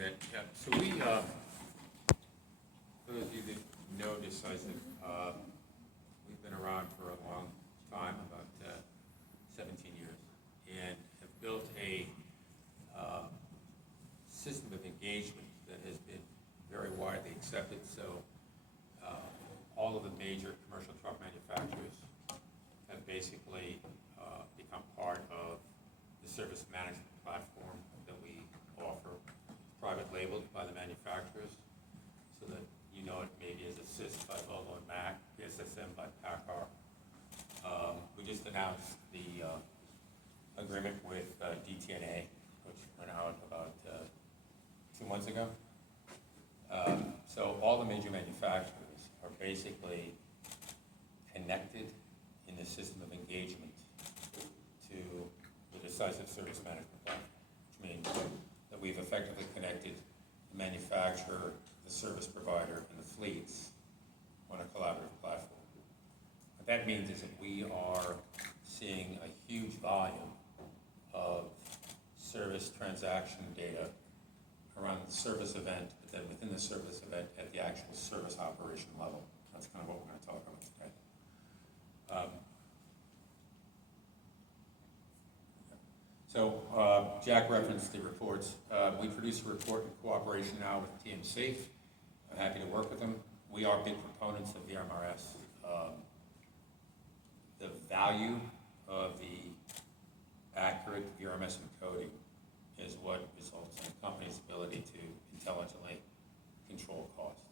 that. Yeah. So we, for those of you that know Decisiv, we've been around for a long time, about 17 years, and have built a system of engagement that has been very widely accepted. So all of the major commercial truck manufacturers have basically become part of the service management platform that we offer, private labeled by the manufacturers, so that you know it maybe as Assist by Volvo and Mack, PSSM by PACCAR. We just announced the agreement with DTNA, which went out about 2 months ago. So all the major manufacturers are basically connected in the system of engagement to the Decisiv service management platform, which means that we've effectively connected the manufacturer, the service provider, and the fleets on a collaborative platform. What that means is that we are seeing a huge volume of service transaction data around the service event, but then within the service event at the actual service operation level. That's kind of what we're going to talk about today. Jack referenced the reports. We produce a report in cooperation now with TMC. I'm happy to work with them. We are big proponents of VMRS. The value of the accurate VRMS encoding is what results in a company's ability to intelligently control costs.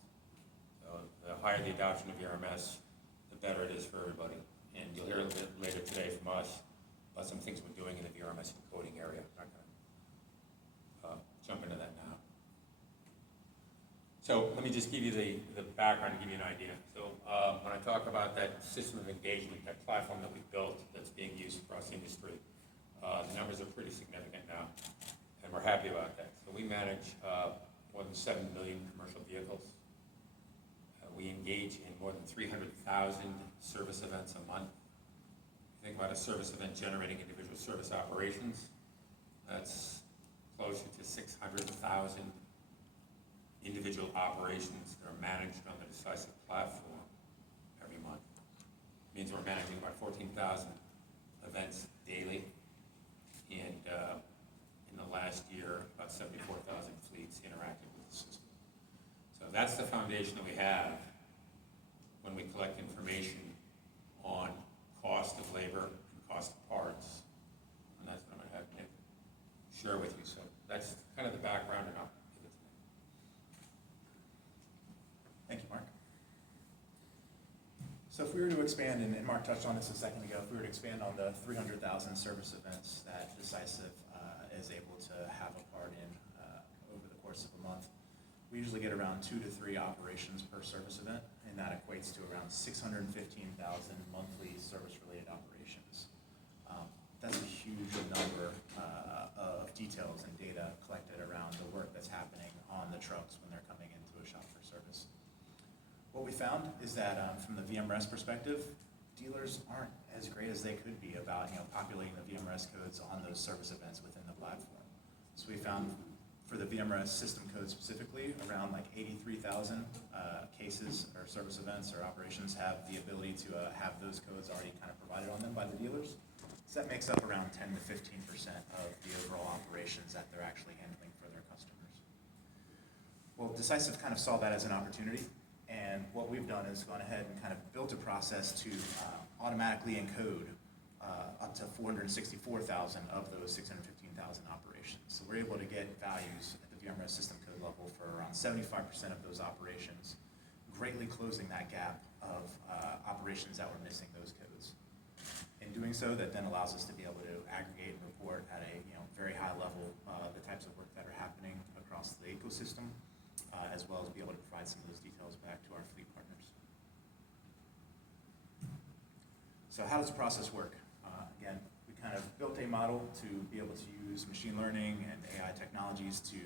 So the higher the adoption of VRMS, the better it is for everybody. And you'll hear a little bit later today from us about some things we're doing in the VRMS encoding area. I'm not going to jump into that now. So let me just give you the background to give you an idea. So when I talk about that system of engagement, that platform that we've built that's being used across the industry, the numbers are pretty significant now, and we're happy about that. So we manage more than 7 million commercial vehicles. We engage in more than 300,000 service events a month. Think about a service event generating individual service operations. That's closer to 600,000 individual operations that are managed on the Decisiv platform every month. It means we're managing about 14,000 events daily, and in the last year, about 74,000 fleets interacted with the system. So that's the foundation that we have when we collect information on cost of labor and cost of parts, and that's what I'm going to have Nick share with you. So that's kind of the background, and I'll give it to Nick. Thank you, Mark. So if we were to expand, and Mark touched on this a second ago, if we were to expand on the 300,000 service events that Decisiv is able to have a part in over the course of a month, we usually get around 2 to 3 operations per service event, and that equates to around 615,000 monthly service-related operations. That's a huge number of details and data collected around the work that's happening on the trucks when they're coming into a shop for service. What we found is that from the VMRS perspective, dealers aren't as great as they could be about populating the VMRS codes on those service events within the platform. So we found for the VMRS system code specifically, around like 83,000 cases or service events or operations have the ability to have those codes already kind of provided on them by the dealers. So that makes up around 10 to 15% of the overall operations that they're actually handling for their customers. Well, Decisiv kind of saw that as an opportunity, and what we've done is gone ahead and kind of built a process to automatically encode up to 464,000 of those 615,000 operations. So we're able to get values at the VMRS system code level for around 75% of those operations, greatly closing that gap of operations that were missing those codes. In doing so, that then allows us to be able to aggregate and report at a very high level the types of work that are happening across the ecosystem, as well as be able to provide some of those details back to our fleet partners. So how does the process work? Again, we kind of built a model to be able to use machine learning and AI technologies to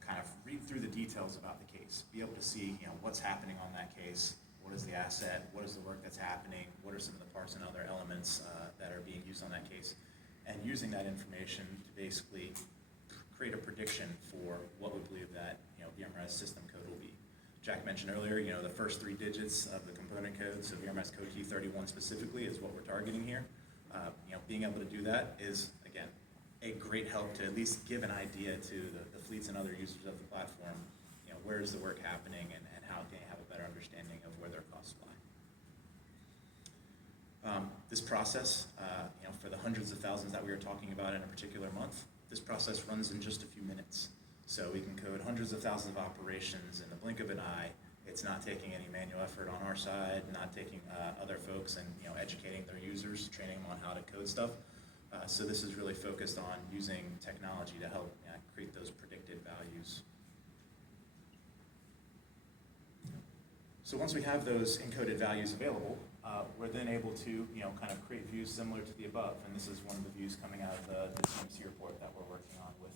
kind of read through the details about the case, be able to see what's happening on that case, what is the asset, what is the work that's happening, what are some of the parts and other elements that are being used on that case, and using that information to basically create a prediction for what we believe that VMRS system code will be. Jack mentioned earlier, the first 3 digits of the component code, so VMRS code key 31 specifically is what we're targeting here. Being able to do that is, again, a great help to at least give an idea to the fleets and other users of the platform, where is the work happening and how can they have a better understanding of where their costs lie. This process, for the hundreds of thousands that we are talking about in a particular month, this process runs in just a few minutes. So we can code hundreds of thousands of operations in the blink of an eye. It's not taking any manual effort on our side, not taking other folks and educating their users, training them on how to code stuff. So this is really focused on using technology to help create those predicted values. So once we have those encoded values available, we're then able to kind of create views similar to the above. And this is one of the views coming out of the TMC report that we're working on with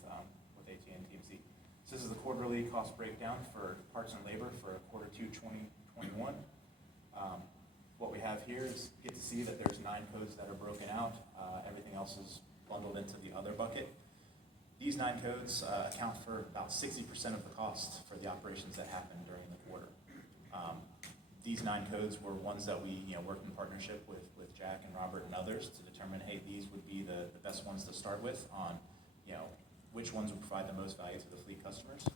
AT and TMC. So this is the quarterly cost breakdown for parts and labor for quarter 2 2021. What we have here is get to see that there's 9 codes that are broken out. Everything else is bundled into the other bucket. These 9 codes account for about 60% of the cost for the operations that happened during the quarter. These 9 codes were ones that we worked in partnership with Jack and Robert and others to determine, hey, these would be the best ones to start with on which ones would provide the most value to the fleet customers.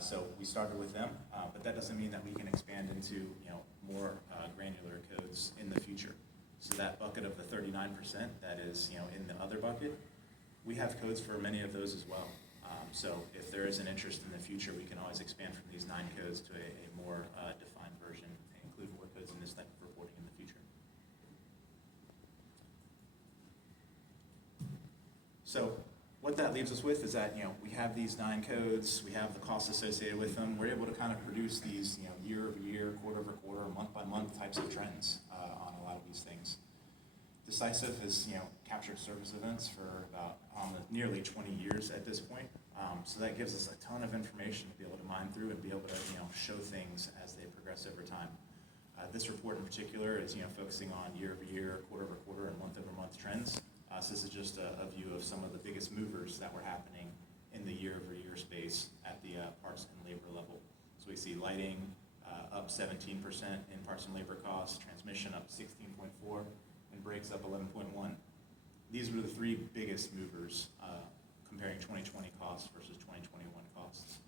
So we started with them, but that doesn't mean that we can expand into more granular codes in the future. So that bucket of the 39% that is in the other bucket, we have codes for many of those as well. So if there is an interest in the future, we can always expand from these 9 codes to a more defined version and include more codes in this type of reporting in the future. So what that leaves us with is that we have these 9 codes, we have the costs associated with them. We're able to kind of produce these year over year, quarter over quarter, month by month types of trends on a lot of these things. Decisiv has captured service events for about nearly 20 years at this point. So that gives us a ton of information to be able to mine through and be able to show things as they progress over time. This report in particular is focusing on year over year, quarter over quarter, and month over month trends. So this is just a view of some of the biggest movers that were happening in the year over year space at the parts and labor level. So we see lighting up 17% in parts and labor costs, transmission up 16.4%, and brakes up 11.1%. These were the 3 biggest movers comparing 2020 costs versus 2021 costs.